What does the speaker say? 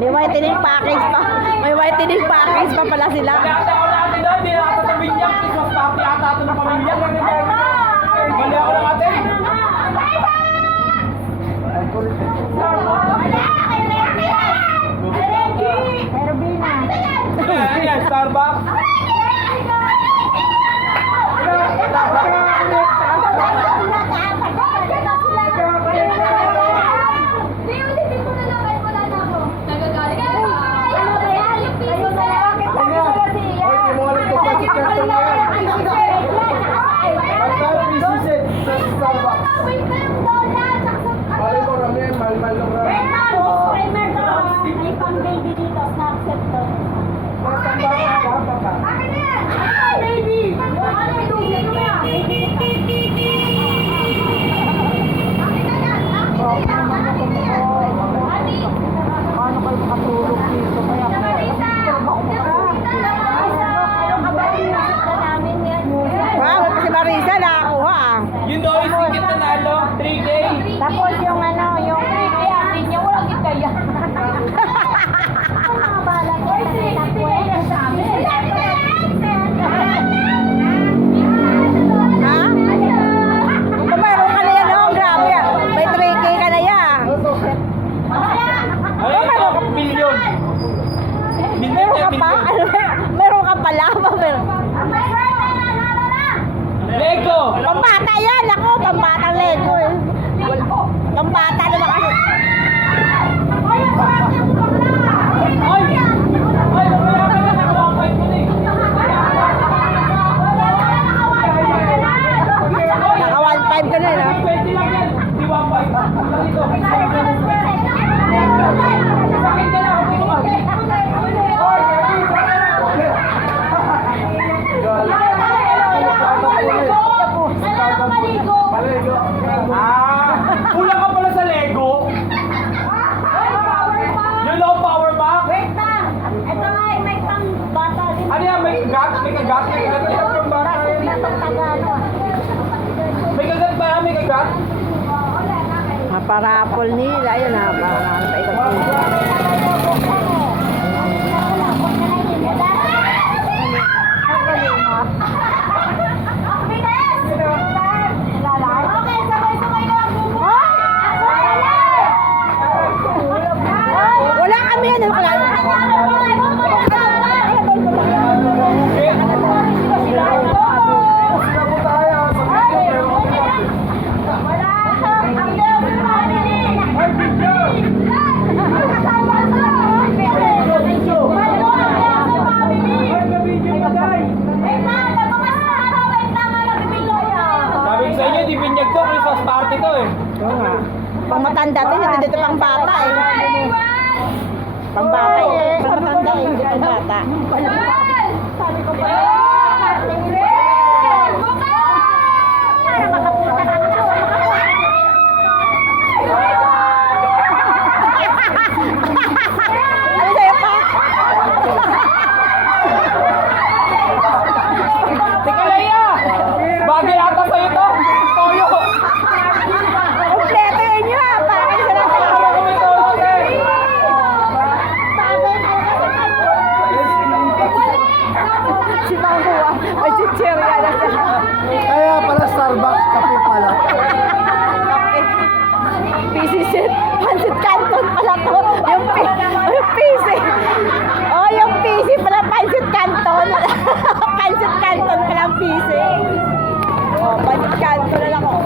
May whitening package pa. May whitening package pa pala sila. Kaya ako natin doon, hindi na ako sabihin niya. Christmas party ata ito ng pamilya. Mali ako lang ate. Ayan, Starbucks. Marisa nakakuha ah. Yun daw yung ticket na nalo, 3K. Tapos yung ano, yung 3K, hindi niya walang ikaya. Mga bala ko, Ha? Kung mayroon ka na yan, oh, grabe ah. May 3K ka na yan. Ay, ito, million. Meron ka pa? Meron ka pala? Lego! Pambata yan! Ako, pambatang Lego eh. Pambata naman kasi. Ay! Ay, mamaya ka na nakawapay ko na eh. Naka 1.5 ka na eh. 20 lang yan. Di wapay. Dito. Sakit ka na. Kulang ka pala sa Lego. Yung low power bank. Wait lang! Ito nga ay may pang bata din. Ano yan? May kagat? May kagat? May kagat? May kagat yung bata yun. May kagat ba? May kagat? Maparapol nila. Ayun ha. Parang paikot-ikot. Wala kami yan. Sabi ko sa inyo, di binyag to. Christmas party to eh. Oo nga. Pang matanda to. Hindi dito pang bata eh. Pang bata ito. Pang matanda eh. Hindi pang bata. Sabi ko pa. Ano sa'yo pa? Teka Leia! Bagay ata sa'yo to. Toyo. Kompleto yun yun ha. Parang sa lahat. Ako may toyo eh. Si Mangua. May chichirya na siya. Kaya pala Starbucks, kape pala. PC set. Pansit Canton pala to. Yung PC. Oh, yung PC pala Pansit Canton. Pansit Canton pala ang PC. Oh, Pansit Canton na lang ako.